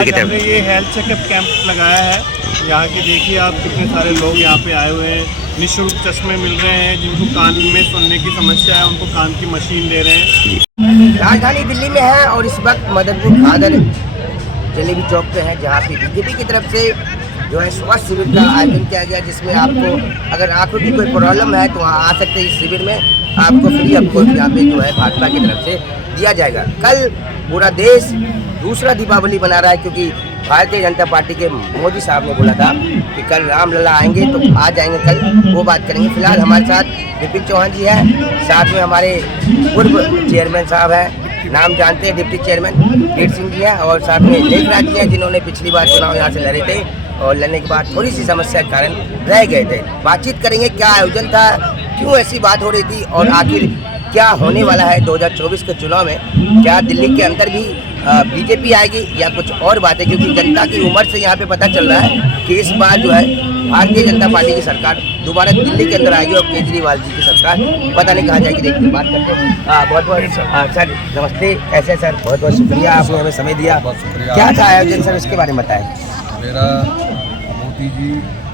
हमने ये health checkup camp लगाया है। यहाँ की देखिए आप कितने सारे लोग यहाँ पे आए हुए हैं। निःशुल्क चश्मे मिल रहे हैं, जिनको कान में सुनने की समस्या है उनको कान की मशीन दे रहे हैं। राजधानी दिल्ली में है और इस वक्त मदनपुर खादर जलेबी चौक पे है, जहाँ पे बीजेपी की तरफ से जो है स्वास्थ्य शिविर का आयोजन किया गया, जिसमें आपको अगर आंखों की कोई प्रॉब्लम है तो वहाँ आ सकते हैं। इस शिविर में आपको फ्री ऑफ कॉस्ट यहाँ पे जो है भाजपा की तरफ से दिया जाएगा। कल पूरा देश दूसरा दीपावली मना रहा है, क्योंकि भारतीय जनता पार्टी के मोदी साहब ने बोला था कि कल रामलला आएंगे तो आज आएंगे, कल वो बात करेंगे। फिलहाल हमारे साथ विपिन चौहान जी हैं, साथ में हमारे पूर्व चेयरमैन साहब हैं, नाम जानते हैं, डिप्टी चेयरमैन वीर सिंह जी हैं, और साथ में लेखराज जी हैं, जिन्होंने पिछली बार चुनाव यहाँ से लड़े थे और लड़ने के बाद थोड़ी सी समस्या के कारण रह गए थे। बातचीत करेंगे क्या आयोजन था, क्यों ऐसी बात हो रही थी और आखिर क्या होने वाला है 2024 के चुनाव में। क्या दिल्ली के अंदर भी बीजेपी आएगी या कुछ और बातें, क्योंकि जनता की उम्र से यहाँ पे पता चल रहा है कि इस बार जो है भारतीय जनता पार्टी की सरकार दोबारा दिल्ली के अंदर आएगी और केजरीवाल जी की सरकार पता नहीं कहाँ जाएगी। देखिए बात करते हैं। बहुत बहुत सर नमस्ते। ऐसे सर बहुत बहुत शुक्रिया, आपने हमें समय दिया। क्या था आयोजन सर, उसके बारे में बताएं। मेरा मोदी जी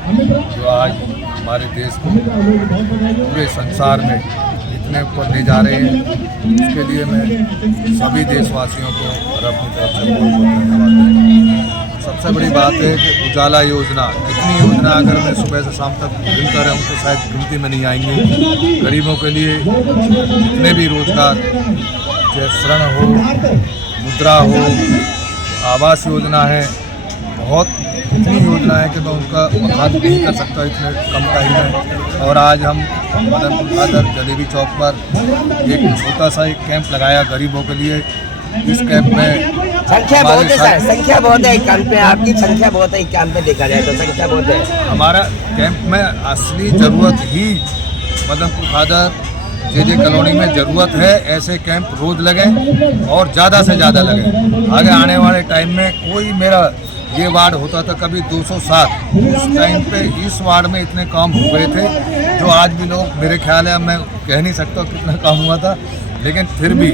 जो आज हमारे देश को पूरे संसार में इतने ऊपर ले जा रहे हैं, उसके लिए मैं सभी देशवासियों को और अपनी तरफ से बहुत बहुत धन्यवाद देता हूँ। सबसे बड़ी बात है कि उजाला योजना, इतनी योजना अगर मैं सुबह से शाम तक गिनता रहूँ तो शायद गिनती में नहीं आएंगे। गरीबों के लिए जितने भी रोजगार, चाहे ऋण हो, मुद्रा हो, आवास योजना है, बहुत इतनी योजना है कि मैं उनका बखान नहीं कर सकता इतने कम टाइम में। और आज हम मदनपुर खादर जलेबी चौक पर एक छोटा सा एक कैंप लगाया गरीबों के लिए। इस कैंप में संख्या बहुत है सर, संख्या बहुत है कैंप में, आपकी संख्या बहुत है कैंप में, देखा जाए तो संख्या बहुत है। हमारा कैंप में असली ज़रूरत ही मदनपुर खादर जे कॉलोनी में ज़रूरत है। ऐसे कैंप रोज़ लगें और ज़्यादा से ज़्यादा लगें। आगे आने वाले टाइम में कोई मेरा ये वार्ड होता था कभी 207, उस टाइम पे इस वार्ड में इतने काम हुए थे जो आज भी लोग, मेरे ख्याल है, मैं कह नहीं सकता कितना काम हुआ था, लेकिन फिर भी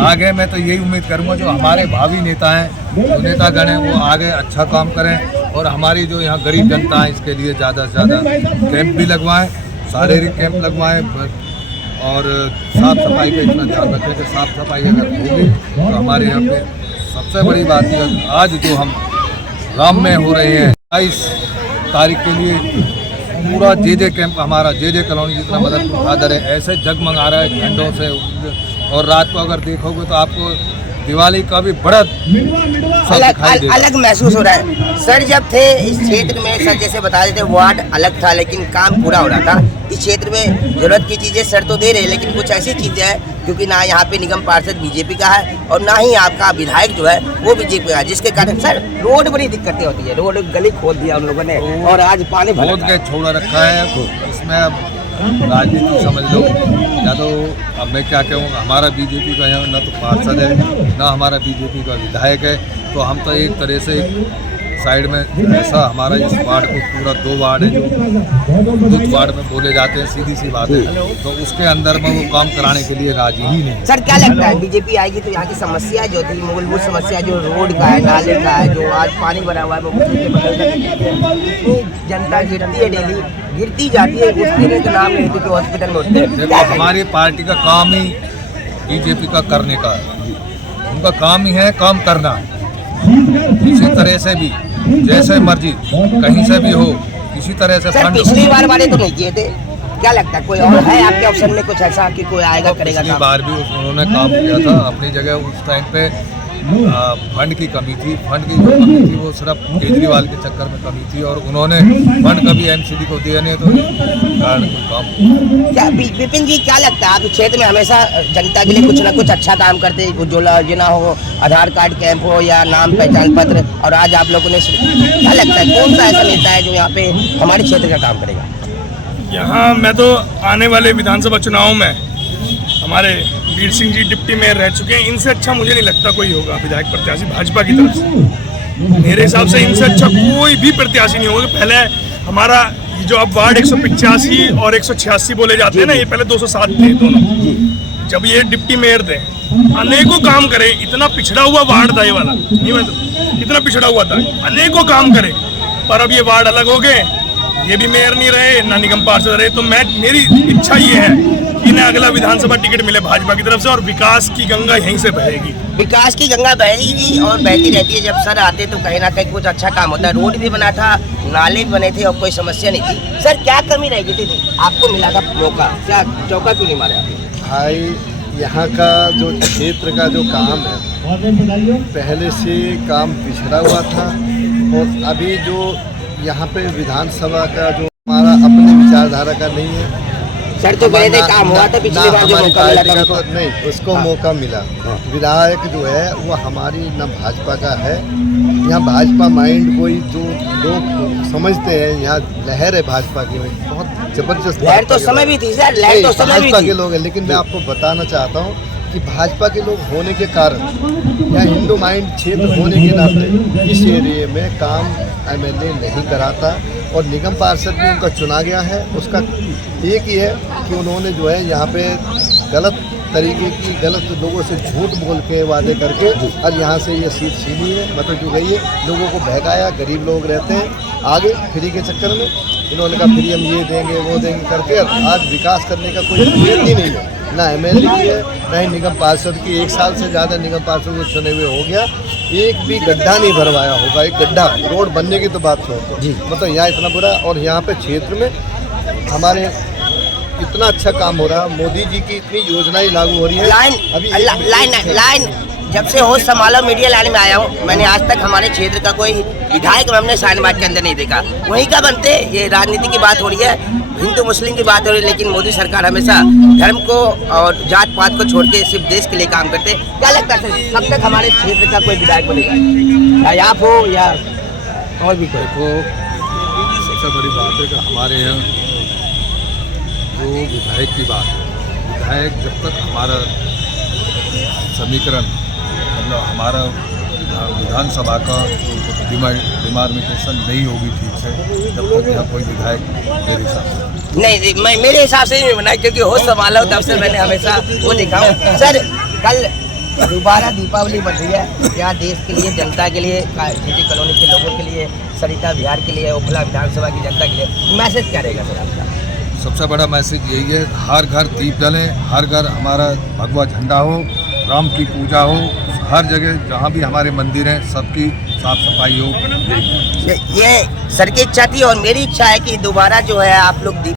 आगे मैं तो यही उम्मीद करूँगा जो हमारे भावी नेता हैं, जो नेतागण हैं, वो आगे अच्छा काम करें और हमारी जो यहाँ गरीब जनता है इसके लिए ज़्यादा से ज़्यादा कैंप भी लगवाएँ, शारीरिक कैंप लगवाएँ और साफ़ सफाई का इतना ध्यान रखें कि साफ़ सफाई अगर होगी तो हमारे यहाँ पे सबसे बड़ी बात है आज जो हम राम में हो रहे हैं 22 तारीख के लिए पूरा जे कैंप हमारा जे कॉलोनी जितना मदनपुर खादर है ऐसे जगमगा रहा है झंडों से। और रात को अगर देखोगे तो आपको दिवाली का भी बड़ा अलग महसूस हो रहा है। सर जब थे इस क्षेत्र में, सर जैसे बता रहे थे वार्ड अलग था लेकिन काम पूरा हो रहा था। इस क्षेत्र में जरूरत की चीज़ें सर तो दे रहे हैं, लेकिन कुछ ऐसी चीज़ें हैं क्योंकि ना यहाँ पे निगम पार्षद बीजेपी का है और ना ही आपका विधायक जो है वो बीजेपी का है, जिसके कारण सर रोड बड़ी दिक्कतें होती है। रोड गली खोद दिया उन लोगों ने और आज पानी खोद के छोड़ा रखा है। इसमें अब राजनीति समझ लो, या तो अब मैं क्या कहूँ, हमारा बीजेपी का यहाँ ना तो पार्षद है ना हमारा बीजेपी का विधायक है, तो हम तो एक तरह से साइड में ऐसा हमारा इस वार्ड को पूरा 2 वार्ड है जो दूध वार्ड में बोले जाते हैं, सीधी सी बात है, तो उसके अंदर में वो काम कराने के लिए राजी ही नहीं। सर क्या लगता है बीजेपी आएगी तो यहाँ की समस्या जो थी, मूलभूत समस्या जो रोड का है, नाले का है, जो आज पानी भरा हुआ है, वो जनता गिरती है, डेली गिरती जाती है, उठने का नाम नहीं तो हॉस्पिटल में होते हैं। देखो हमारी पार्टी का काम ही बीजेपी का करने का है, उनका काम ही है काम करना। इसी तरह से भी जैसे मर्जी कहीं से भी हो, इसी तरह से सर पिछली बार वाले तो नहीं किए थे, क्या लगता है कोई और है आपके ऑप्शन में कुछ ऐसा कि कोई आएगा करेगा? पिछली बार भी उन्होंने काम किया था अपनी जगह। उस टाइम पे फंड की कमी थी, फंड की जो कमी थी वो सिर्फ केजरीवाल के चक्कर में कमी थी और उन्होंने फंड कभी एमसीडी को दिया नहीं, तो कारण कोई काम। क्या विपिन जी क्या लगता है, आप क्षेत्र में हमेशा जनता के लिए कुछ ना कुछ अच्छा काम करते, उज्ज्वला योजना हो, आधार कार्ड कैंप हो या नाम पहचान पत्र, और आज आप लोगों ने क्या लगता है कौन सा ऐसा नेता है जो यहाँ पे हमारे क्षेत्र का काम करेगा? यहाँ मैं तो आने वाले विधानसभा चुनाव में हमारे वीर सिंह जी डिप्टी मेयर रह चुके हैं, इनसे अच्छा मुझे नहीं लगता कोई होगा विधायक प्रत्याशी भाजपा की तरफ से। मेरे हिसाब से इनसे अच्छा कोई भी प्रत्याशी नहीं होगा। पहले हमारा जो अब वार्ड 185 और 186 बोले जाते हैं ना, ये पहले 207 थे दोनों। जब ये डिप्टी मेयर थे, अनेकों काम करे, इतना पिछड़ा हुआ वार्ड था ये वाला, नहीं मतलब इतना पिछड़ा हुआ था, अनेकों काम करे, पर अब ये वार्ड अलग हो गए, ये भी मेयर नहीं रहे ना निगम पार्षद रहे। तो मेरी इच्छा ये है कि इन्हें अगला विधानसभा टिकट मिले भाजपा की तरफ से और विकास की गंगा यहीं से बहेगी। विकास की गंगा बहेगी और बहती रहती है। जब सर आते तो कहीं ना कहीं कुछ अच्छा काम होता है। रोड भी बना था, नाले भी बने थे और कोई समस्या नहीं थी। सर क्या कमी रह गई थी? आपको मिला था मौका, क्या चौका क्यों नहीं मारा? भाई यहाँ का जो क्षेत्र का जो काम है पहले से काम पिछड़ा हुआ था और अभी जो यहाँ पे विधानसभा का जो हमारा अपने विचारधारा का नहीं है। सर तो कह रहे थे काम हुआ था पिछली बार जो मौका मिला था तो नहीं, उसको मौका मिला। विधायक जो है वो हमारी न भाजपा का है। यहाँ भाजपा माइंड कोई जो लोग समझते हैं, यहाँ लहर है भाजपा की, बहुत जबरदस्त लहर तो समय भी थी सर, लहर तो समय भी भाजपा थी। के लोग हैं। लेकिन मैं आपको बताना चाहता हूँ कि भाजपा के लोग होने के कारण या हिंदू माइंड क्षेत्र होने के नाते इस एरिए में काम एमएलए नहीं कराता और निगम पार्षद भी उनका चुना गया है। उसका एक ही है कि उन्होंने जो है यहाँ पे गलत तरीके की गलत लोगों से झूठ बोल के वादे करके और यहाँ से ये सीट छीनी है, मतलब जो गई है, लोगों को बहकाया। गरीब लोग रहते हैं आगे फ्री के चक्कर में, इन्होंने कहा फ्री हम ये देंगे वो देंगे करके आज विकास करने का कोई नियत ही नहीं है, ना एमएलए की है ना ही निगम पार्षद की। 1 साल से ज़्यादा निगम पार्षद को चुने हुए हो गया, एक भी गड्ढा नहीं भरवाया होगा। एक गड्ढा रोड बनने की तो बात छोड़ो, मतलब यहाँ इतना बुरा। और यहाँ पे क्षेत्र में हमारे इतना अच्छा काम हो रहा है, मोदी जी की इतनी योजनाएं लागू हो रही है। लाइन जब से होश संभाला मीडिया लाइन में आया हूँ, मैंने आज तक हमारे क्षेत्र का कोई विधायक हमने शाहीनबाग के अंदर नहीं देखा। वहीं का बनते, ये राजनीति की बात हो रही है, हिंदू मुस्लिम की बात हो रही है, लेकिन मोदी सरकार हमेशा धर्म को और जात पात को छोड़ के सिर्फ देश के लिए काम करते। क्या लगता है कब तक हमारे क्षेत्र का कोई विधायक बनेगा, या आप हो या और भी कोई? देखो, सबसे बड़ी बात है कि हमारे यहाँ जो विधायक की बात है, विधायक जब तक हमारा समीकरण मतलब हमारा विधानसभा का डिमार्केशन नहीं होगी ठीक से, जब तक यहाँ कोई विधायक मेरे हिसाब से नहीं, मेरे हिसाब से नहीं बना, क्योंकि होश संभाला हो तब से मैंने हमेशा वो देखा हूँ। सर कल दोबारा दीपावली बन रही है, यहाँ देश के लिए, जनता के लिए, सिटी कॉलोनी के लोगों के लिए, सरिता बिहार के लिए, ओखला विधानसभा की जनता के लिए मैसेज क्या रहेगा सर आपका? सबसे बड़ा मैसेज यही है, हर घर दीप जले, हर घर हमारा भगवा झंडा हो, राम की पूजा हो, हर जगह जहाँ भी हमारे मंदिर हैं सबकी साफ सफाई हो। ये सर की इच्छा थी और मेरी इच्छा है कि दोबारा जो है आप लोग